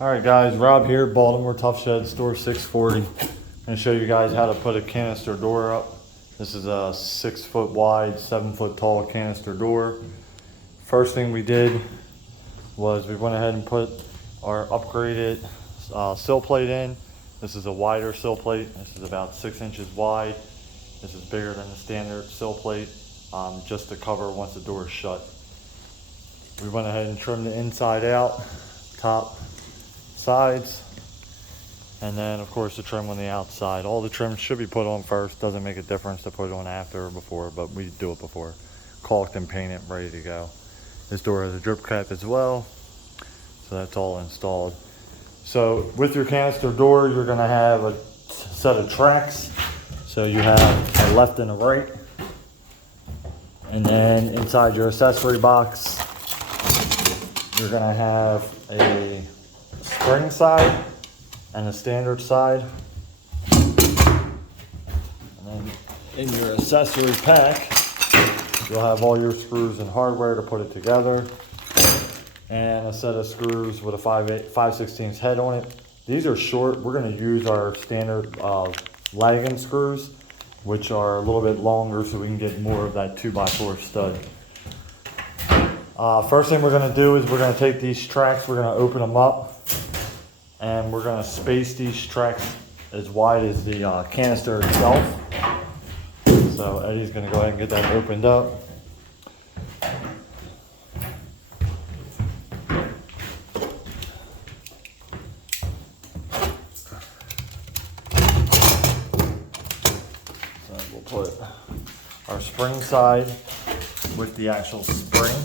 Alright guys, Rob here, Baltimore Tuff Shed, store 640. I'm going to show you guys how to put a canister door up. This is a 6 foot wide, 7 foot tall canister door. First thing we did was we went ahead and put our upgraded sill plate in. This is a wider sill plate. This is about 6 inches wide. This is bigger than the standard sill plate, just to cover once the door is shut. We went ahead and trimmed the inside out, top, sides, and then of course the trim on the outside. All the trim should be put on first. Doesn't make a difference to put it on after or before, but we do it before. Caulked and painted, ready to go. This door has a drip cap as well, so that's all installed. So with your canister door, you're going to have a set of tracks. So you have a left and a right, and then inside your accessory box you're going to have a spring side and a standard side, and then in your accessory pack you'll have all your screws and hardware to put it together, and a set of screws with a 5/16 head on it. These are short. We're going to use our standard lagging screws, which are a little bit longer so we can get more of that 2x4 stud. First thing we're going to do is we're going to take these tracks, we're going to open them up, and we're going to space these tracks as wide as the canister itself. So Eddie's going to go ahead and get that opened up. So we'll put our spring side with the actual spring,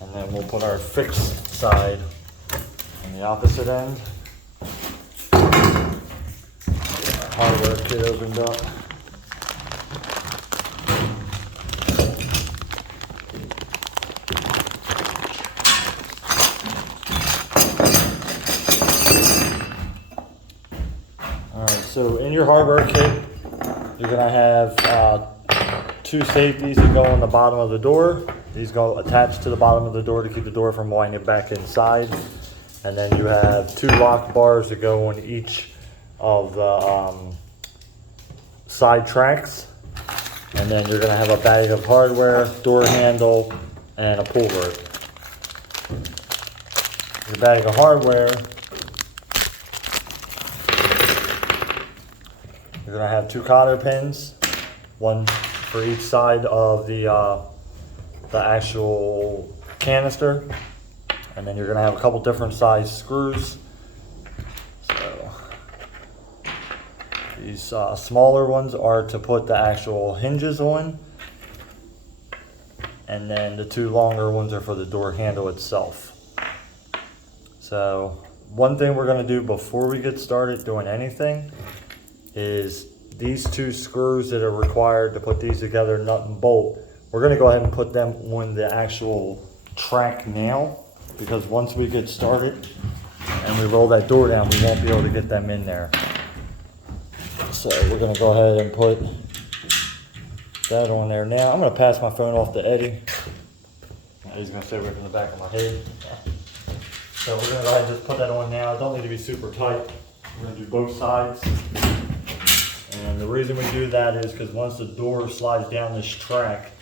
and then we'll put our fixed side on the opposite end. Our hardware kit opened up. Alright, so in your hardware kit, you're going to have 2 safeties that go on the bottom of the door. These go attached to the bottom of the door to keep the door from winding back inside. And then you have 2 lock bars that go on each of the side tracks. And then you're going to have a bag of hardware, door handle, and a pull rope. Your bag of hardware, you're going to have 2 cotter pins, one for each side of the actual canister, and then you're going to have a couple different size screws. So these smaller ones are to put the actual hinges on, and then the 2 longer ones are for the door handle itself. So one thing we're going to do before we get started doing anything is these 2 screws that are required to put these together, nut and bolt, we're going to go ahead and put them on the actual track now, because once we get started and we roll that door down, we won't be able to get them in there. So we're going to go ahead and put that on there now. I'm going to pass my phone off to Eddie. Eddie's going to stay right in the back of my head. So we're going to go ahead and just put that on now. It don't need to be super tight. We're going to do both sides. And the reason we do that is because once the door slides down this track,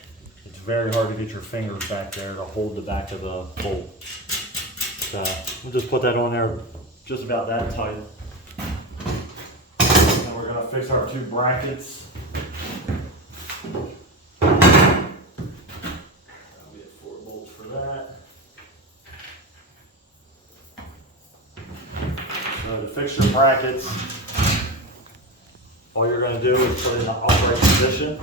it's very hard to get your fingers back there to hold the back of the bolt. So we'll just put that on there just about that tight. And we're going to fix our 2 brackets. We have 4 bolts for that. So to fix your brackets, all you're going to do is put it in the upright position.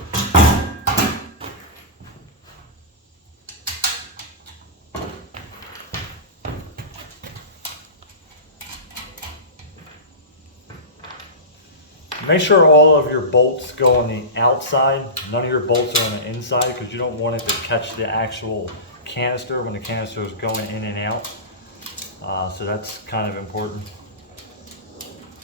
Make sure all of your bolts go on the outside. None of your bolts are on the inside, because you don't want it to catch the actual canister when the canister is going in and out. So that's kind of important.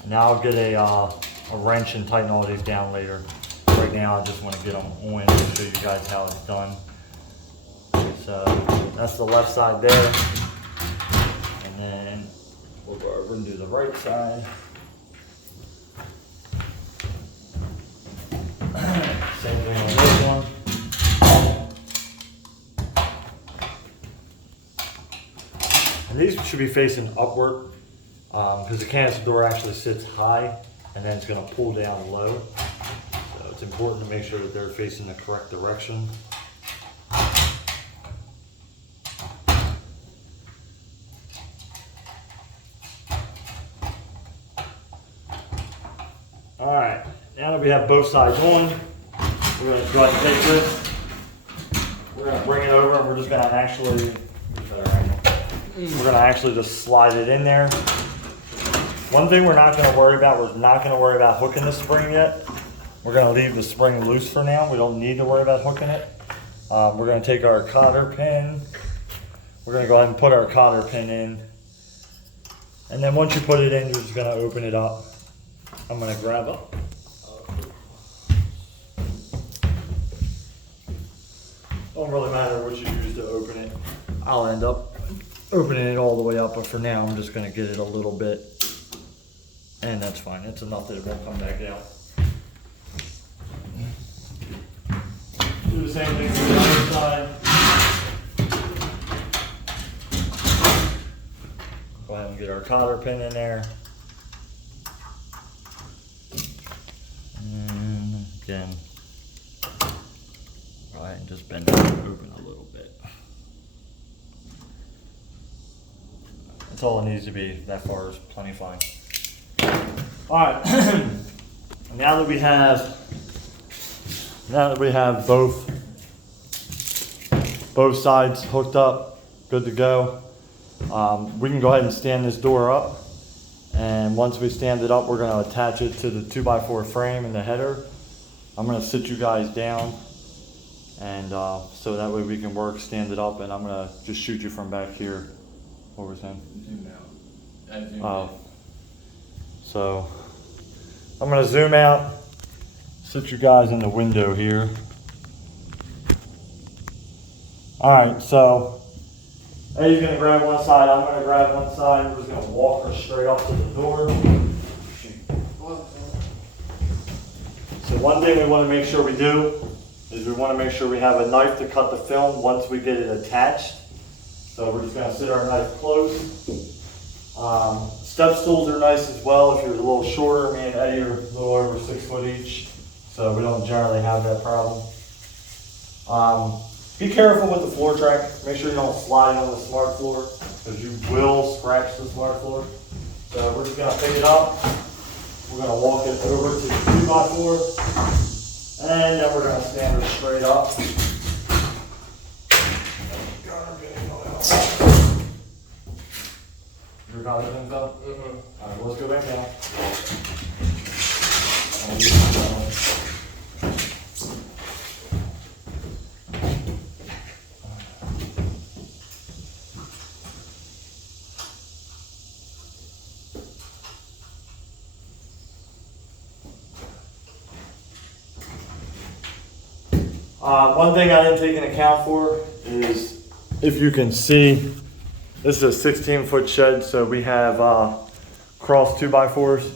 Now I'll get a wrench and tighten all these down later. Right now I just want to get them on and show you guys how it's done. So that's the left side there. And then we'll go over and do the right side. Same thing on this one. And these should be facing upward because the canister door actually sits high and then it's going to pull down low. So it's important to make sure that they're facing the correct direction. Alright, now that we have both sides on, we're going to go ahead and take this. We're going to bring it over and we're just going to actually, we're going to actually just slide it in there. One thing we're not going to worry about, we're not going to worry about hooking the spring yet. We're going to leave the spring loose for now. We don't need to worry about hooking it. We're going to take our cotter pin. We're going to go ahead and put our cotter pin in. And then once you put it in, you're just going to open it up. I'm going to grab up. Don't really matter what you use to open it. I'll end up opening it all the way up, but for now I'm just going to get it a little bit. And that's fine. It's enough that it won't come back out. Do the same thing to the other side. Go ahead and get our cotter pin in there. And again, go ahead and just bend it open a little bit. That's all it needs to be. That far is plenty fine. All right. Now that we have both sides hooked up, good to go, we can go ahead and stand this door up. And once we stand it up, we're going to attach it to the 2x4 frame and the header. I'm going to sit you guys down, and so that way we can stand it up, and I'm going to just shoot you from back here. What were we saying? Zoom out. Zoom out. So I'm going to zoom out, sit you guys in the window here. All right, so Eddie's going to grab one side, I'm going to grab one side, we're just going to walk her straight up to the door. So one thing we want to make sure we do is we want to make sure we have a knife to cut the film once we get it attached. So we're just going to sit our knife close. Step stools are nice as well if you're a little shorter. Me and Eddie are a little over 6 foot each, so we don't generally have that problem. Be careful with the floor track. Make sure you don't slide on the smart floor, because you will scratch the smart floor. So we're just going to pick it up. We're going to walk it over to the 2x4, and then we're going to stand it straight up. Your cotter pin fell? Mm-hmm. All right, let's go back down. One thing I didn't take into account for is, if you can see, this is a 16-foot shed, so we have cross 2x4s.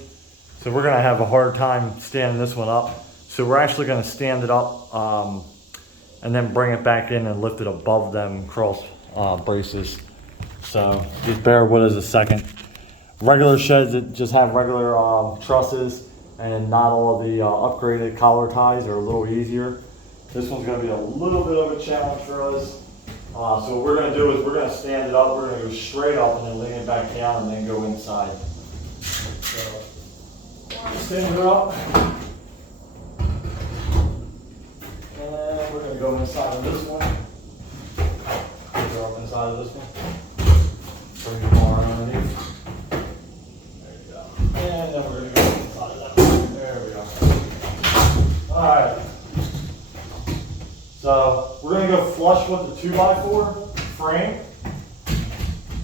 So we're gonna have a hard time standing this one up. So we're actually gonna stand it up and then bring it back in and lift it above them cross braces. So just bear with us a second. Regular sheds that just have regular trusses and not all of the upgraded collar ties are a little easier. This one's going to be a little bit of a challenge for us. So what we're going to do is we're going to stand it up, we're going to go straight up and then lean it back down and then go inside. So, stand it up. And we're going to go inside of this one. Go up inside of this one. Bring your bar underneath. There you go. And then we're going to go inside of that one. There we go. Alright. So we're going to go flush with the 2x4 frame,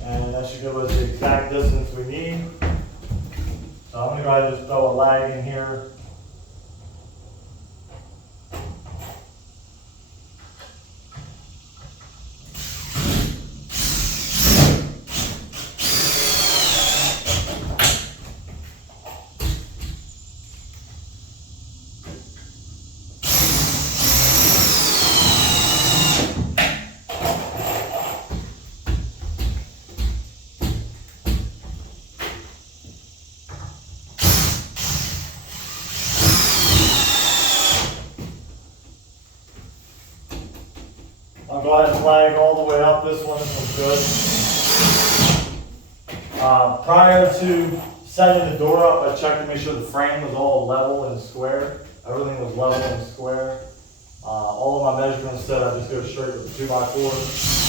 and that should give us the exact distance we need. So I'm going to go ahead and just throw a lag in here. ahead and flag all the way up. This one's good. Prior to setting the door up, I checked to make sure the frame was all level and square. Everything was level and square. All of my measurements said I just go straight with the 2x4.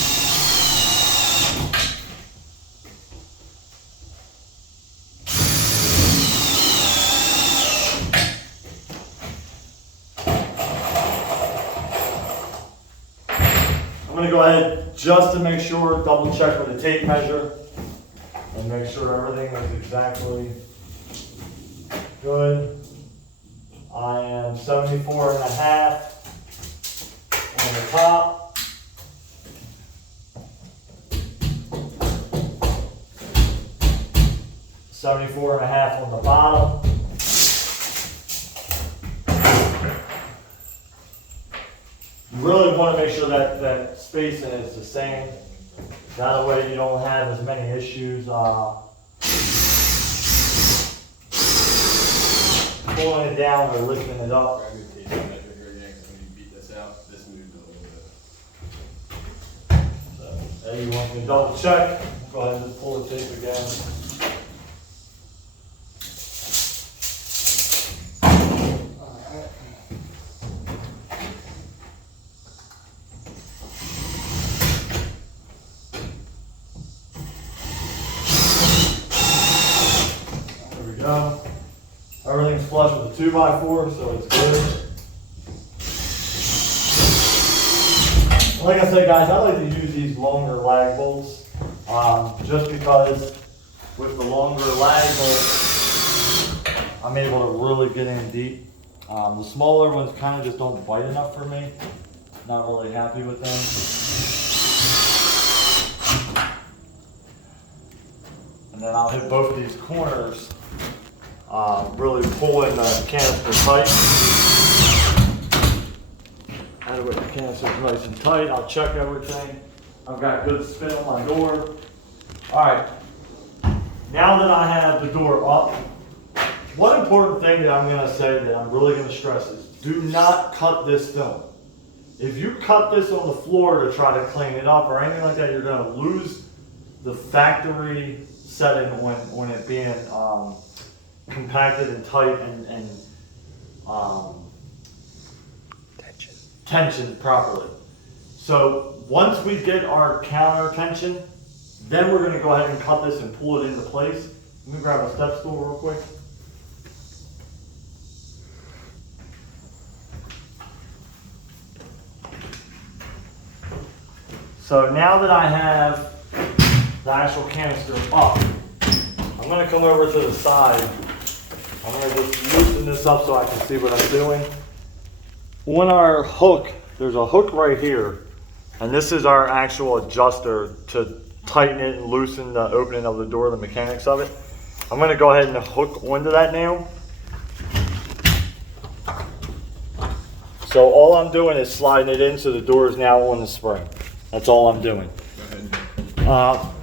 I'm going to go ahead just to make sure, double check with the tape measure and make sure everything is exactly good. I am 74 and a half on the top. $74 and a half on the bottom. You really want to make sure that that spacing is the same. That way you don't have as many issues pulling it down or lifting it up. Grab your tape measure here again, 'cause when you beat this out, this moved a little bit. So, there you want me to double check. Go ahead and just pull the tape again. Everything's flush with the 2x4, so it's good. Like I said, guys, I like to use these longer lag bolts, just because with the longer lag bolts, I'm able to really get in deep. The smaller ones kind of just don't bite enough for me. Not really happy with them. And then I'll hit both of these corners. Really pulling the canister tight. That way the canister's nice and tight. I'll check everything. I've got good spin on my door. Alright, now that I have the door up, one important thing that I'm going to say that I'm really going to stress is do not cut this film. If you cut this on the floor to try to clean it up or anything like that, you're going to lose the factory setting when it being compacted and tight and tensioned properly. So once we get our counter tension, then we're going to go ahead and cut this and pull it into place. Let me grab a step stool real quick. So now that I have the actual canister up, I'm going to come over to the side. I'm going to just loosen this up so I can see what I'm doing. On our hook, there's a hook right here, and this is our actual adjuster to tighten it and loosen the opening of the door, the mechanics of it. I'm going to go ahead and hook onto that now. So all I'm doing is sliding it in so the door is now on the spring. That's all I'm doing.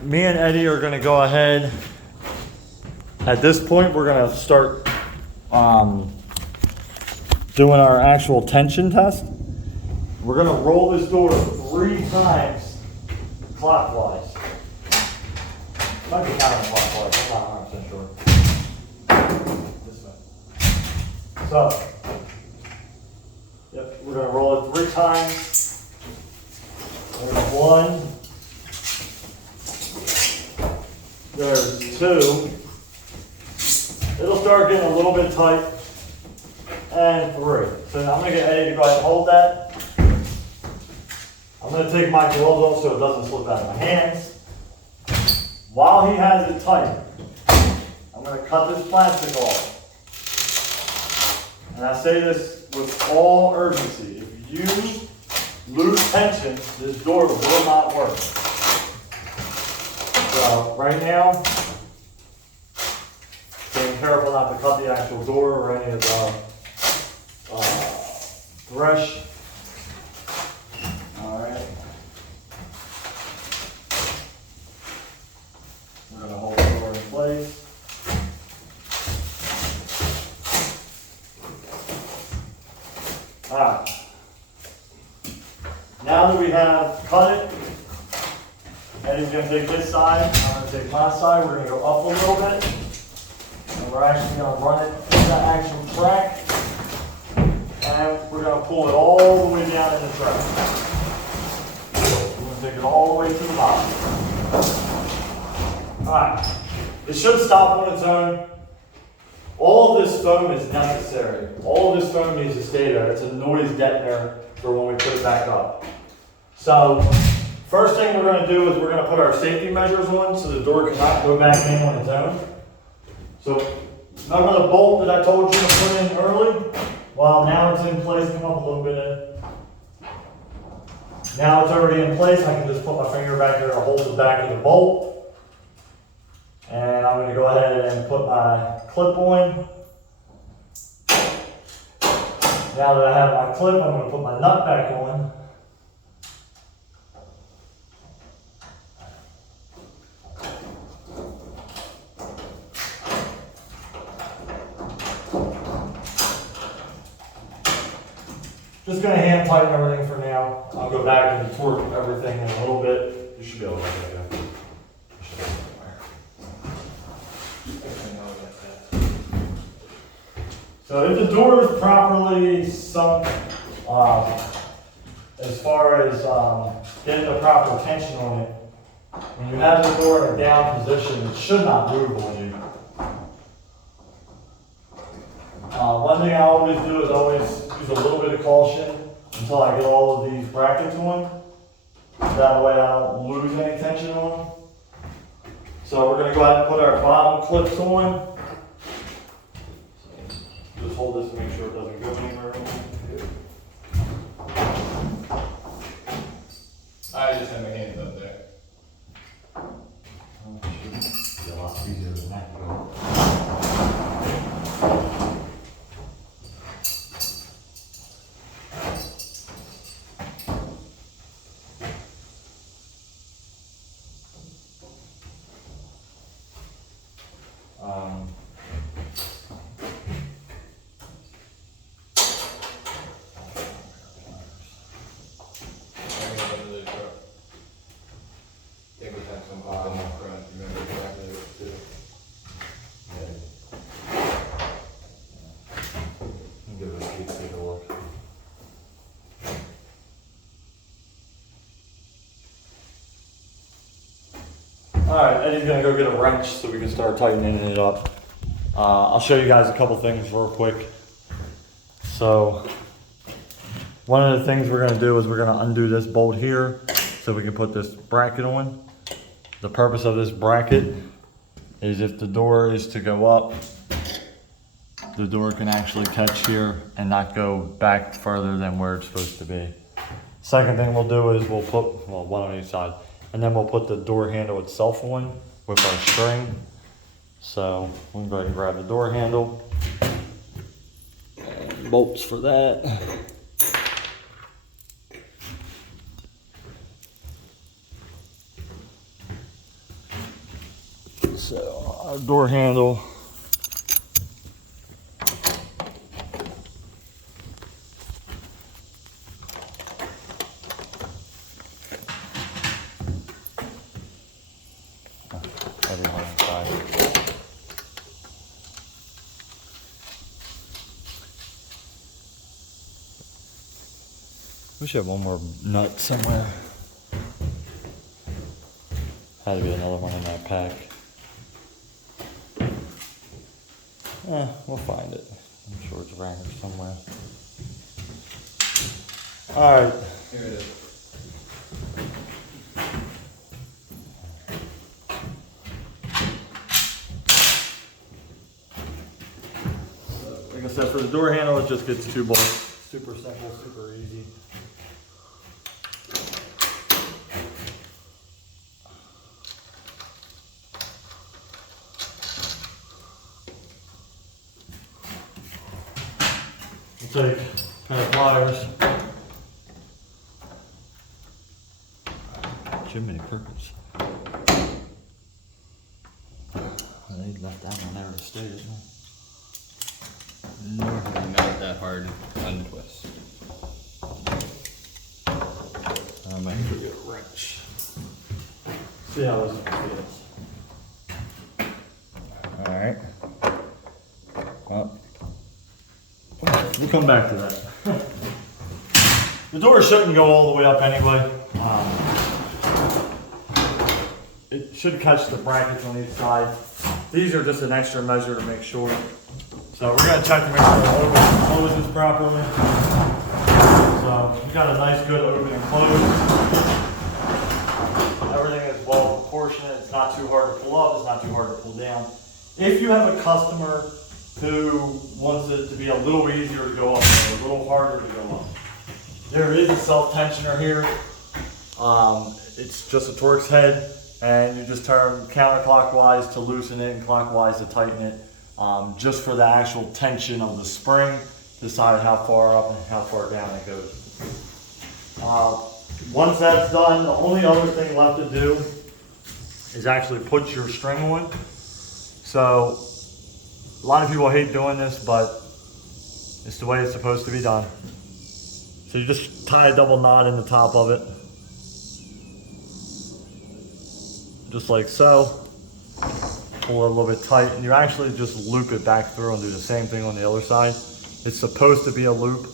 Me and Eddie are going to go ahead. At this point, we're going to start doing our actual tension test. We're going to roll this door 3 times clockwise. Might be counterclockwise, I'm not 100% sure. This way. So, yep, we're going to roll it 3 times. There's 1. There's 2. It'll start getting a little bit tight. And 3. So now I'm going to get Eddie to go ahead and hold that. I'm going to take my gloves off so it doesn't slip out of my hands. While he has it tight, I'm going to cut this plastic off. And I say this with all urgency. If you lose tension, this door will not work. So right now, being careful not to cut the actual door or any of the thresh. Alright. We're going to hold the door in place. Alright. Now now that we have cut it, Eddie's gonna take this side, I'm gonna take my side, we're gonna go up a little bit. And we're actually gonna run it in the actual track. And we're gonna pull it all the way down in the track. We're gonna take it all the way to the bottom. Alright, it should stop on its own. All of this foam is necessary. All of this foam needs to stay there. It's a noise deadener for when we put it back up. So, first thing we're going to do is we're going to put our safety measures on so the door cannot go back in on its own. So, remember the bolt that I told you to put in early? Well, now it's in place. Come up a little bit in. Now it's already in place. I can just put my finger back there to hold the back of the bolt. And I'm going to go ahead and put my clip on. Now that I have my clip, I'm going to put my nut back on. Just going to hand tighten everything for now. I'll go back and torque everything in a little bit. You should be able to let that go. So if the door is properly sunk, as far as getting the proper tension on it, when you have the door in a down position, it should not move on you. One thing I always do is always use a little bit of caution until I get all of these brackets on. That way I don't lose any tension on them. So we're going to go ahead and put our bottom clips on. Just hold this to make sure it doesn't go anywhere. I just have my hands up there. Be a lot easier than that. Alright, Eddie's gonna go get a wrench so we can start tightening it up. I'll show you guys a couple things real quick. So, one of the things we're gonna do is we're gonna undo this bolt here so we can put this bracket on. The purpose of this bracket is if the door is to go up, the door can actually catch here and not go back further than where it's supposed to be. Second thing we'll do is we'll put, well, one on each side, and then we'll put the door handle itself on with our string. So we'll go ahead and grab the door handle. And bolts for that. So our door handle. Everyone inside. We should have one more nut somewhere. Had to be another one in that pack. We'll find it. I'm sure it's around here somewhere. Alright. Here it is. Like I said, for the door handle, it just gets 2 bolts. Super simple, super easy. We'll take a pair of pliers. Jiminy Crickets. They left that one there to stay, didn't they? Not that hard to untwist. I might give you a wrench. See how this one feels. Alright. Well, we'll come back to that. The door shouldn't go all the way up anyway. It should catch the brackets on each side. These are just an extra measure to make sure. So we're going to check to make sure the oven closes properly. So we got a nice good open and close. Everything is well proportionate. It's not too hard to pull up. It's not too hard to pull down. If you have a customer who wants it to be a little easier to go up or a little harder to go up, there is a self-tensioner here. It's just a Torx head, and you just turn counterclockwise to loosen it and clockwise to tighten it, just for the actual tension of the spring. Decide how far up and how far down it goes. Once that's done, the only other thing left to do is actually put your string on. So a lot of people hate doing this, but it's the way it's supposed to be done. So you just tie a double knot in the top of it, just like so. Pull it a little bit tight, and you actually just loop it back through and do the same thing on the other side. It's supposed to be a loop.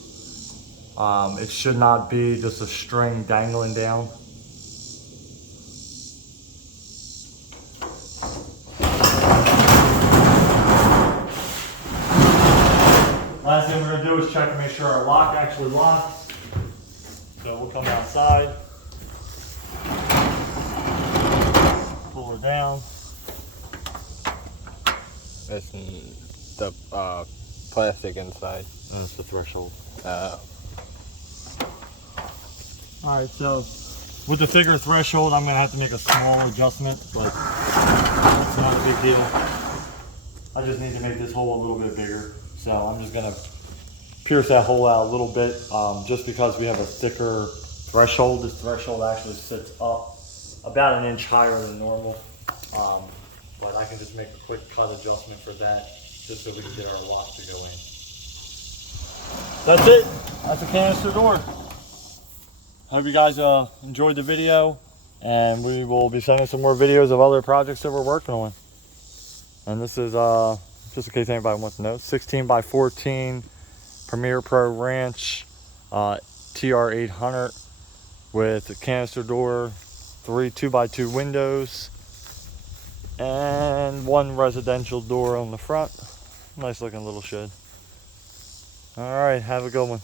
It should not be just a string dangling down. Last thing we're going to do is check to make sure our lock actually locks. So we'll come outside, pull her down. That's the plastic inside. That's the threshold. Alright, so with the figure threshold, I'm going to have to make a small adjustment, but that's not a big deal. I just need to make this hole a little bit bigger. So I'm just going to pierce that hole out a little bit, just because we have a thicker threshold. This threshold actually sits up about 1 inch higher than normal. But I can just make a quick cut adjustment for that, just so we can get our lock to go in. That's it. That's a canister door. Hope you guys enjoyed the video, and we will be sending some more videos of other projects that we're working on. And this is, just in case anybody wants to know, 16 by 14 Premier Pro Ranch TR800 with a canister door, 3 2x2 windows, and 1 residential door on the front. Nice looking little shed. All right, have a good one.